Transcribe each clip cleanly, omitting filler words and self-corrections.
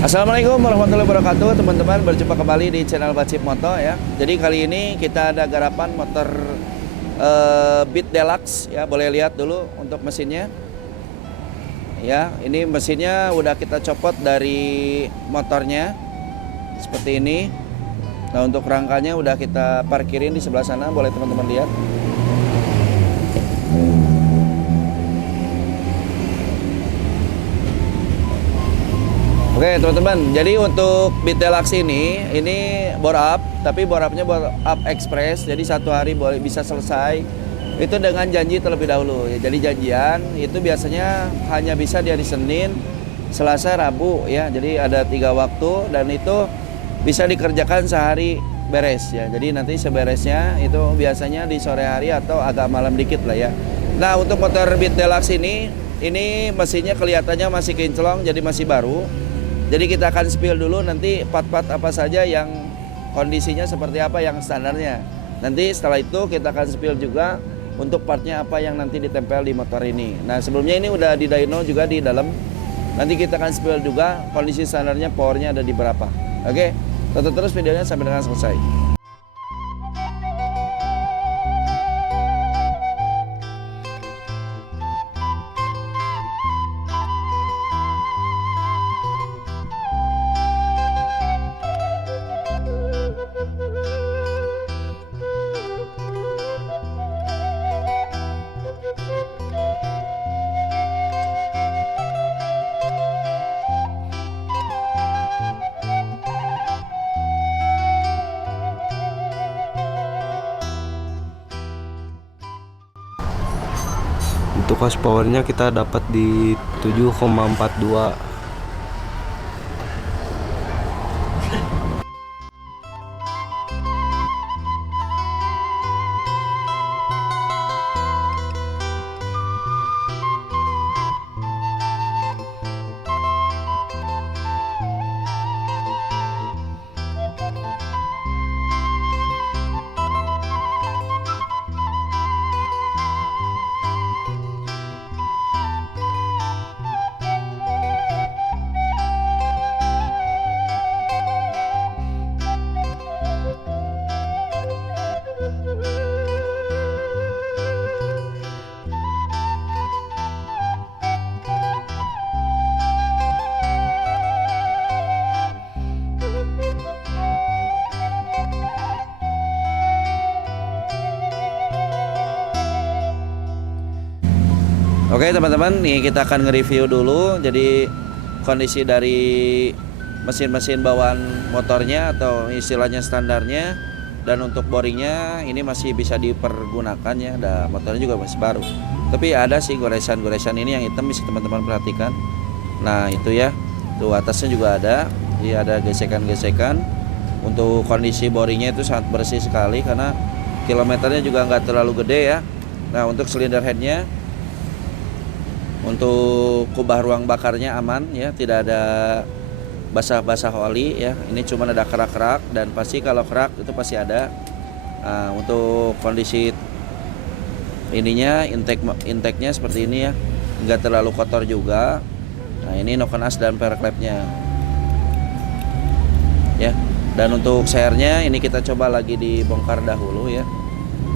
Assalamualaikum warahmatullahi wabarakatuh, teman-teman. Berjumpa kembali di channel Bacip Moto ya. Jadi kali ini kita ada garapan motor Beat Deluxe ya. Boleh lihat dulu untuk mesinnya. Ya, ini mesinnya udah kita copot dari motornya seperti ini. Nah, untuk rangkanya udah kita parkirin di sebelah sana. Boleh teman-teman lihat. Oke teman-teman, jadi untuk Beat Deluxe ini bore up, tapi bore upnya bore up express, jadi satu hari boleh bisa selesai. Itu dengan janji terlebih dahulu. Ya, jadi janjian itu biasanya hanya bisa di hari Senin, Selasa, Rabu ya. Jadi ada 3 waktu dan itu bisa dikerjakan sehari beres ya. Jadi nanti seberesnya itu biasanya di sore hari atau agak malam dikit lah ya. Nah untuk motor Beat Deluxe ini mesinnya kelihatannya masih kinclong, jadi masih baru. Jadi kita akan spill dulu nanti part-part apa saja yang kondisinya seperti apa yang standarnya. Nanti setelah itu kita akan spill juga untuk partnya apa yang nanti ditempel di motor ini. Nah sebelumnya ini udah di dyno juga di dalam. Nanti kita akan spill juga kondisi standarnya, powernya ada di berapa. Oke, tonton terus videonya sampai dengan selesai. Untuk horsepowernya kita dapat di 7,42. Oke teman-teman, nih kita akan nge-review dulu. Jadi kondisi dari mesin-mesin bawaan motornya atau istilahnya standarnya, dan untuk boringnya ini masih bisa dipergunakan ya. Motornya juga masih baru. Tapi ada sih goresan-goresan ini yang hitam, bisa teman-teman perhatikan. Nah itu ya, tuh atasnya juga ada. Jadi ada gesekan-gesekan. Untuk kondisi boringnya itu sangat bersih sekali karena kilometernya juga nggak terlalu gede ya. Nah untuk silinder headnya, untuk kubah ruang bakarnya aman ya, tidak ada basah-basah oli ya. Ini cuma ada kerak-kerak dan pasti kalau kerak itu pasti ada. Nah, untuk kondisi ininya intake-nya seperti ini ya, nggak terlalu kotor juga. Nah ini noken as dan perklepnya ya. Dan untuk sernya ini kita coba lagi dibongkar dahulu ya.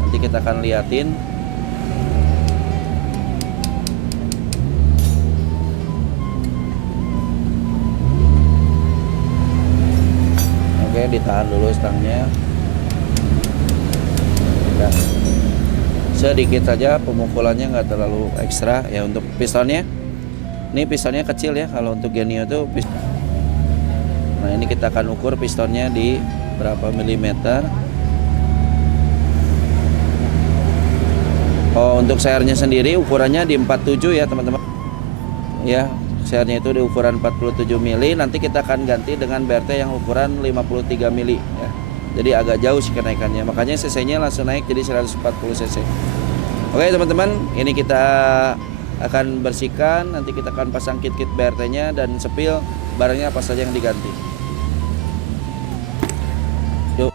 Nanti kita akan liatin. Oke, ditahan dulu stangnya. Nah, sedikit saja pemukulannya, nggak terlalu ekstra ya. Untuk pistonnya, ini pistonnya kecil ya. Kalau untuk Genio itu nah ini kita akan ukur pistonnya di berapa milimeter. Oh, untuk sernya sendiri ukurannya di 47 ya teman-teman ya. Sernya itu di ukuran 47 mili. Nanti kita akan ganti dengan BRT yang ukuran 53 mili ya. Jadi agak jauh sih kenaikannya. Makanya cc-nya langsung naik jadi 140 cc. Oke teman-teman, ini kita akan bersihkan. Nanti kita akan pasang kit-kit BRT-nya dan sepil barangnya apa saja yang diganti. Yuk.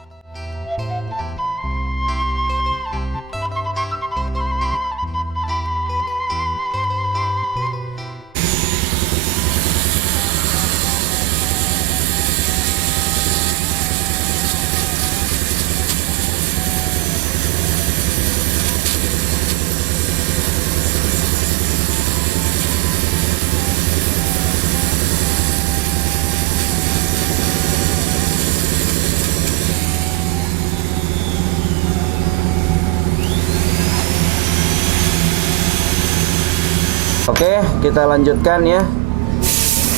Oke, kita lanjutkan ya.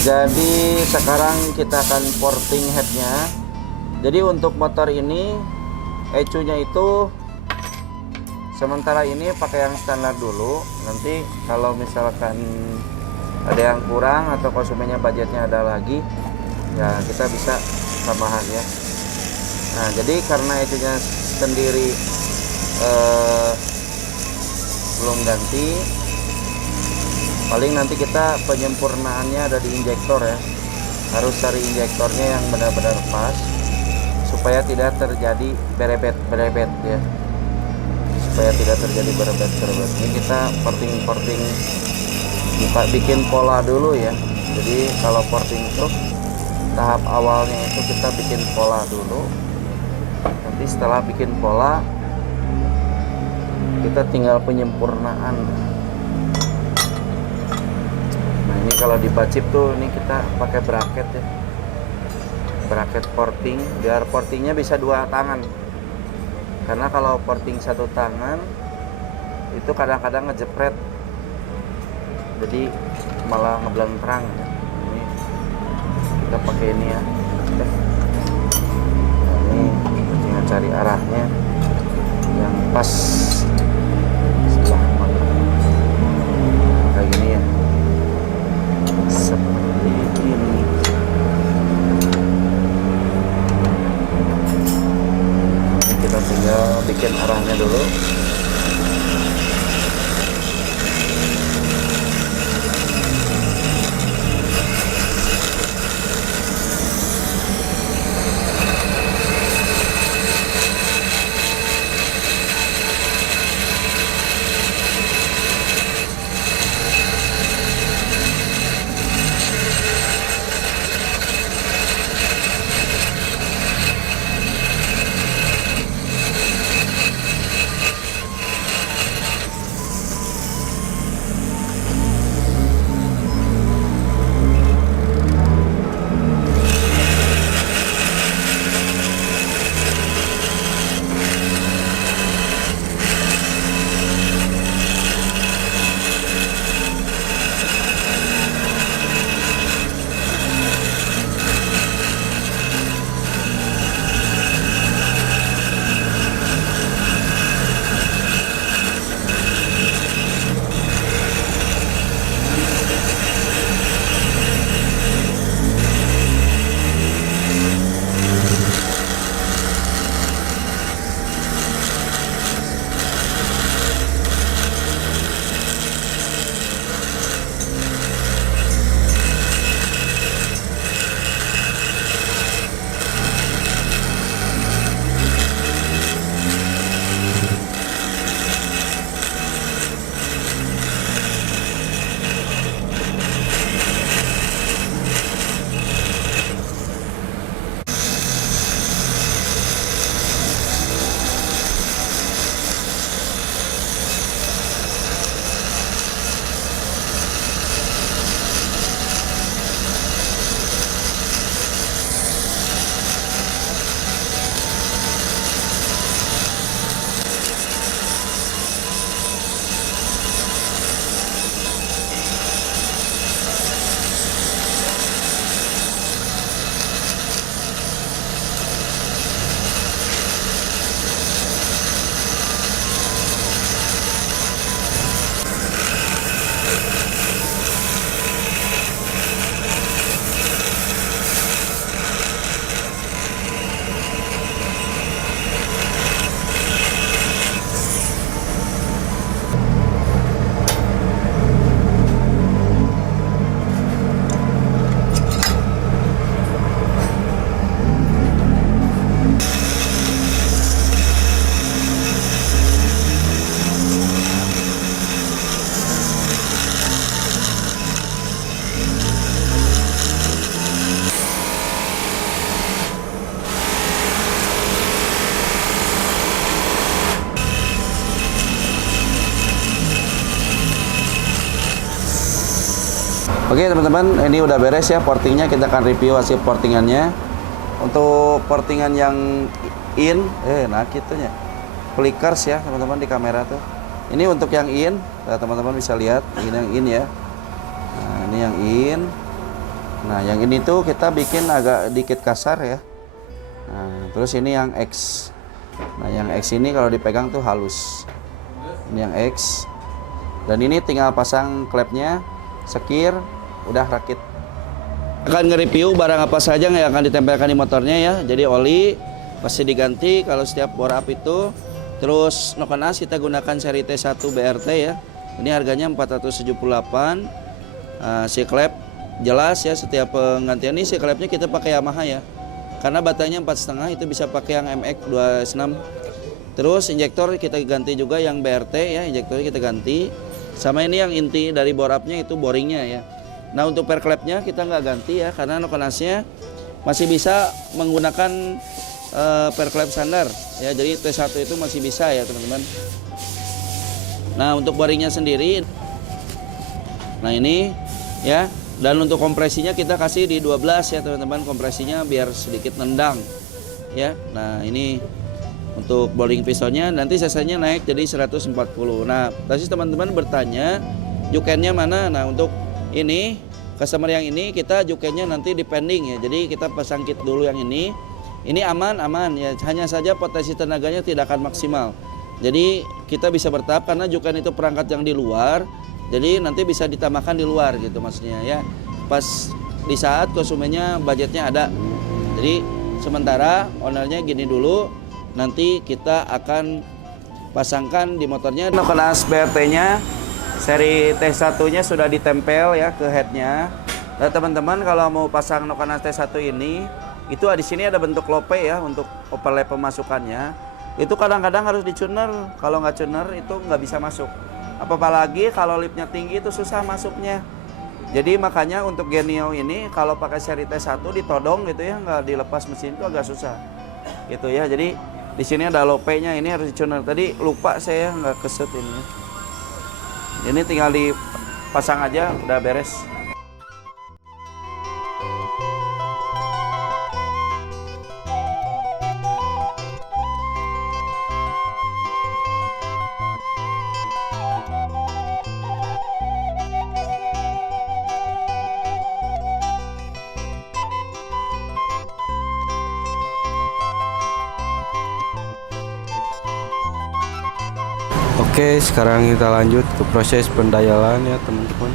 Jadi sekarang kita akan porting headnya. Jadi untuk motor ini ECU-nya itu sementara ini pakai yang standar dulu. Nanti kalau misalkan ada yang kurang atau konsumennya budgetnya ada lagi, ya kita bisa tambahan ya. Nah, jadi karena ECU-nya sendiri belum ganti, paling nanti kita penyempurnaannya ada di injektor ya. Harus cari injektornya yang benar-benar pas supaya tidak terjadi berebet ya, supaya tidak terjadi berebet. Ini kita porting bikin pola dulu ya. Jadi kalau porting itu tahap awalnya itu kita bikin pola dulu, nanti setelah bikin pola kita tinggal penyempurnaan. Nah, ini kalau di bacip tuh ini kita pakai bracket ya, bracket porting, biar portingnya bisa 2 tangan. Karena kalau porting 1 tangan itu kadang-kadang ngejepret, jadi malah ngeblantrang ya. Ini kita pakai ini ya. Nah, ini tinggal cari arahnya yang pas sebelah mana, kayak gini ya, seperti ini. Kita tinggal bikin arahnya dulu. Oke teman-teman, ini udah beres ya portingnya. Kita akan review hasil portingannya. Untuk portingan yang in, nah gitunya flickers ya teman-teman di kamera tuh. Ini untuk yang in, teman-teman bisa lihat ini yang in ya. Ini yang in. Nah, yang ini tuh kita bikin agak dikit kasar ya. Nah, terus ini yang X. Nah, yang X ini kalau dipegang tuh halus. Ini yang X. Dan ini tinggal pasang klepnya, sekir, udah rakit. Akan nge-review barang apa saja yang akan ditempelkan di motornya ya. Jadi oli pasti diganti kalau setiap bore up itu. Terus nokenas kita gunakan seri T1 BRT ya. Ini harganya 478. Si klep jelas ya, setiap penggantian ini si klepnya kita pakai Yamaha ya. Karena batangnya 4,5 itu bisa pakai yang MX 26. Terus injektor kita ganti juga yang BRT ya, injektornya kita ganti. Sama ini yang inti dari bore up-nya itu boringnya ya. Nah, untuk per klepnya kita nggak ganti ya, karena nokenasnya masih bisa menggunakan per klep standar ya. Jadi T1 itu masih bisa ya teman-teman. Nah, untuk boringnya sendiri, nah ini ya. Dan untuk kompresinya kita kasih di 12 ya teman-teman, kompresinya biar sedikit nendang ya. Nah, ini untuk boring pistonnya nanti cc-nya naik jadi 140. Nah, tadi teman-teman bertanya jukennya mana. Nah, untuk ini customer yang ini kita jukennya nanti depending ya. Jadi kita pasang kit dulu yang ini. Ini aman ya, hanya saja potensi tenaganya tidak akan maksimal. Jadi kita bisa bertahap karena juken itu perangkat yang di luar. Jadi nanti bisa ditambahkan di luar gitu maksudnya ya. Pas di saat konsumennya budgetnya ada. Jadi sementara ownernya gini dulu, nanti kita akan pasangkan di motornya. Nokenas BRT-nya seri T1-nya sudah ditempel ya ke headnya. Nah, teman-teman kalau mau pasang nokenas T1 ini, itu di sini ada bentuk lope ya untuk overlap pemasukannya. Itu kadang-kadang harus dicuner. Kalau nggak cuner itu nggak bisa masuk. Apalagi kalau lipnya tinggi itu susah masuknya. Jadi makanya untuk Genio ini kalau pakai seri T1 ditodong gitu ya, nggak dilepas mesin itu agak susah. Gitu ya. Jadi di sini ada lope-nya, ini harus dicuner. Tadi lupa saya nggak keset ini. Ini tinggal dipasang aja udah beres. Oke, sekarang kita lanjut ke proses pendayalan ya teman-teman.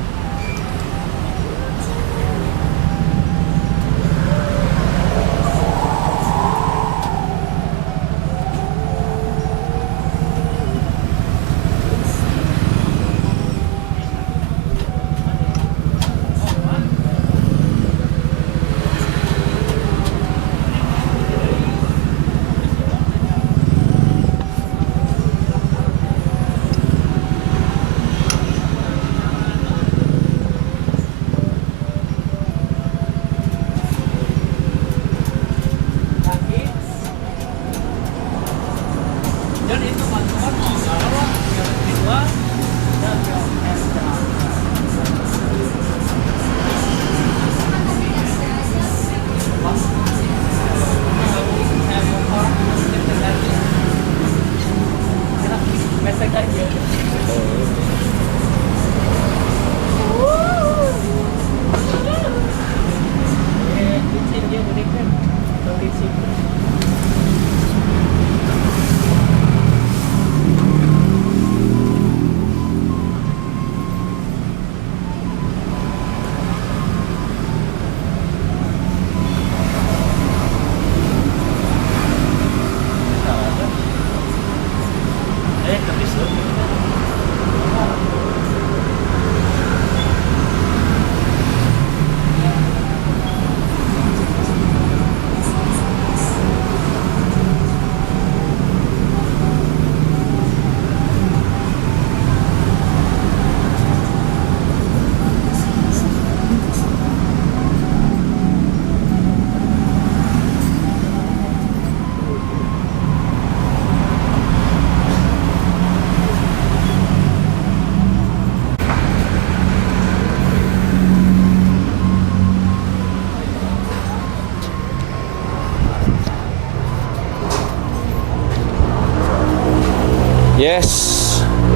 Yes,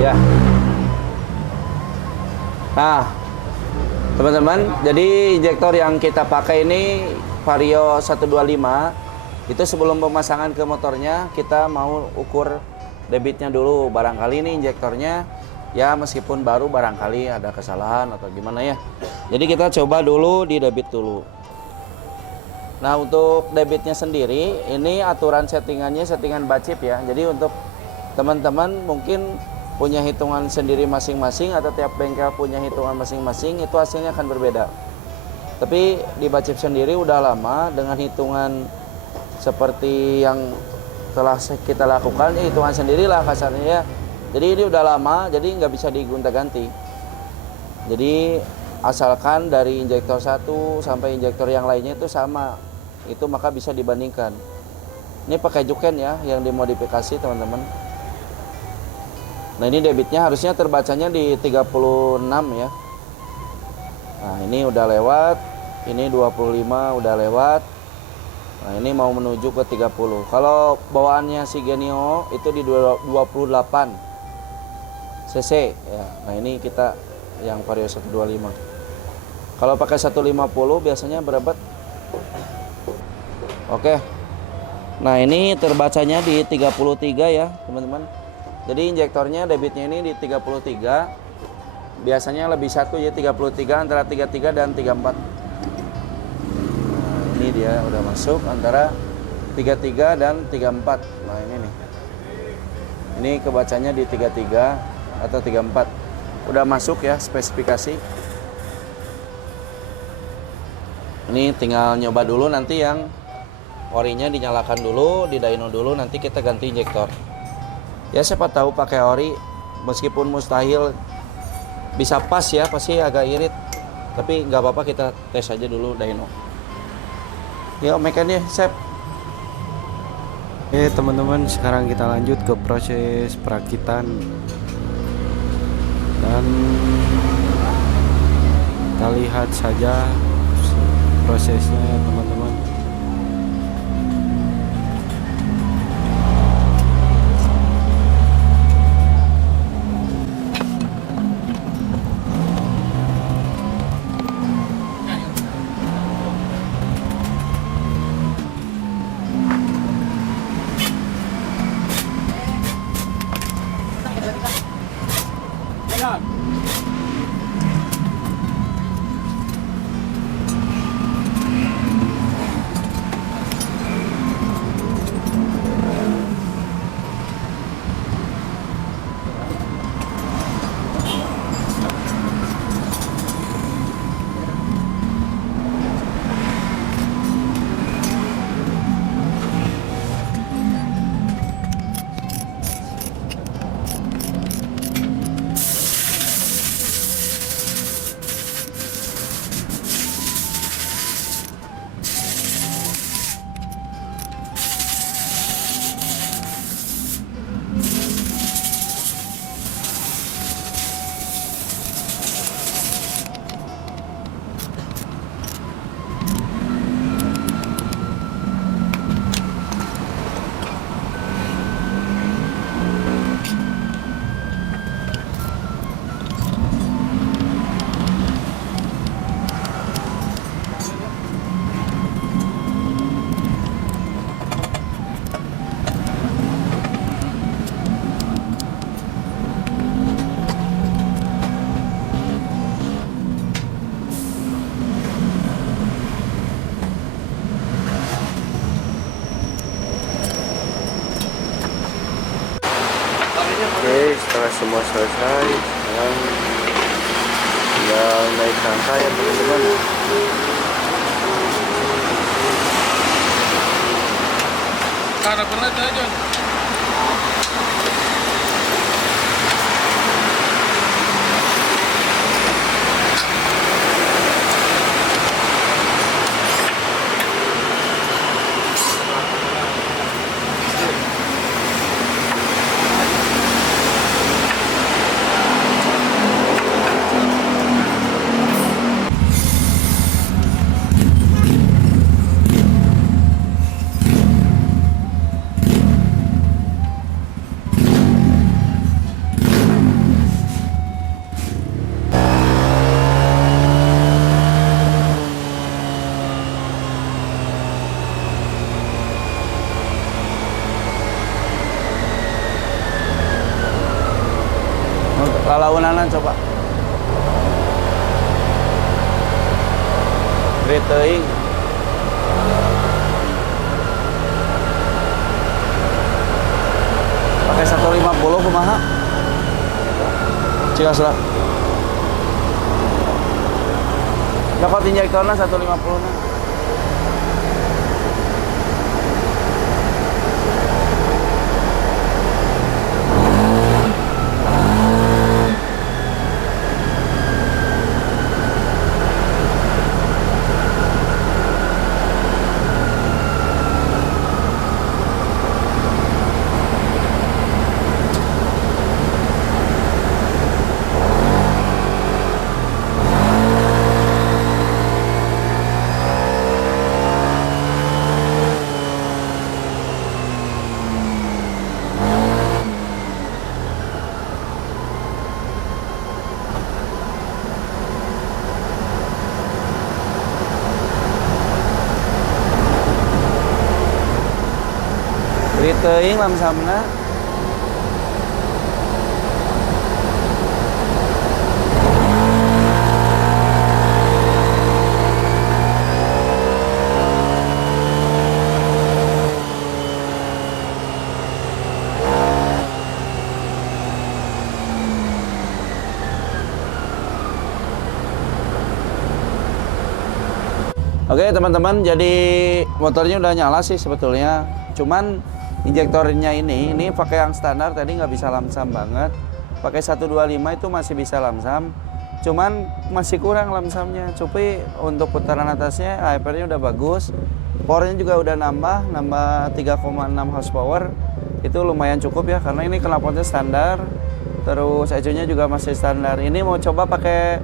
ya. Nah, Teman-teman, jadi injektor yang kita pakai ini Vario 125. Itu sebelum pemasangan ke motornya kita mau ukur debitnya dulu. Barangkali ini injektornya ya meskipun baru barangkali ada kesalahan atau gimana ya. Jadi kita coba dulu di debit dulu. Nah, untuk debitnya sendiri ini aturan settingannya settingan bacip ya. Jadi untuk teman-teman mungkin punya hitungan sendiri masing-masing atau tiap bengkel punya hitungan masing-masing, itu hasilnya akan berbeda. Tapi di Bacip sendiri udah lama dengan hitungan seperti yang telah kita lakukan, hitungan sendirilah kasarnya ya. Jadi ini udah lama, jadi nggak bisa digonta-ganti. Jadi asalkan dari injektor satu sampai injektor yang lainnya itu sama, itu maka bisa dibandingkan. Ini pakai Juken ya, yang dimodifikasi teman-teman. Nah, ini debitnya harusnya terbacanya di 36 ya. Nah, ini udah lewat. Ini 25 udah lewat. Nah, ini mau menuju ke 30. Kalau bawaannya si Genio itu di 28 cc ya. Nah, ini kita yang Vario 125. Kalau pakai 150 biasanya berapa? Oke. Nah, ini terbacanya di 33 ya, teman-teman. Jadi injektornya debitnya ini di 33. Biasanya lebih satu ya, 33, antara 33 dan 34. Nah, ini dia udah masuk antara 33 dan 34. Nah, ini nih. Ini kebacanya di 33 atau 34. Udah masuk ya spesifikasi. Ini tinggal nyoba dulu, nanti yang orinya dinyalakan dulu, di dyno dulu, nanti kita ganti injektor. Ya siapa tahu pakai ori meskipun mustahil bisa pas ya, pasti agak irit. Tapi nggak apa-apa, kita tes aja dulu dyno. Yuk mekanik Sep. Oke teman-teman, sekarang kita lanjut ke proses perakitan. Dan kita lihat saja prosesnya teman-teman. Oke, setelah semua selesai, sekarang tinggal naik tangka ya teman-teman. Cara berat aja. Lalaunanan coba. Great teuing. Pakai 150 kumaha? Cigaslah. Dapat injektornya 150 na. Beri teuing lamsamna. Oke teman-teman, jadi motornya udah nyala sih sebetulnya. Cuman injektornya ini pakai yang standar, tadi nggak bisa lamsam banget. Pakai 125 itu masih bisa lamsam. Cuman masih kurang lamsamnya. Tapi untuk putaran atasnya AFR-nya udah bagus. Powernya juga udah nambah 3,6 horsepower. Itu lumayan cukup ya, karena ini knalpotnya standar. Terus ECU-nya juga masih standar. Ini mau coba pakai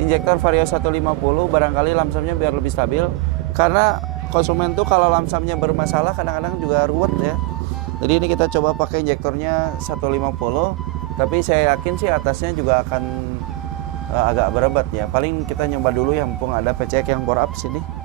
injektor Vario 150, barangkali lamsamnya biar lebih stabil. Karena konsumen tuh kalau lamsamnya bermasalah kadang-kadang juga ruwet ya. Jadi ini kita coba pakai injektornya 150, tapi saya yakin sih atasnya juga akan agak berebat ya. Paling kita nyoba dulu ya, mumpung ada PCX yang bore up sini.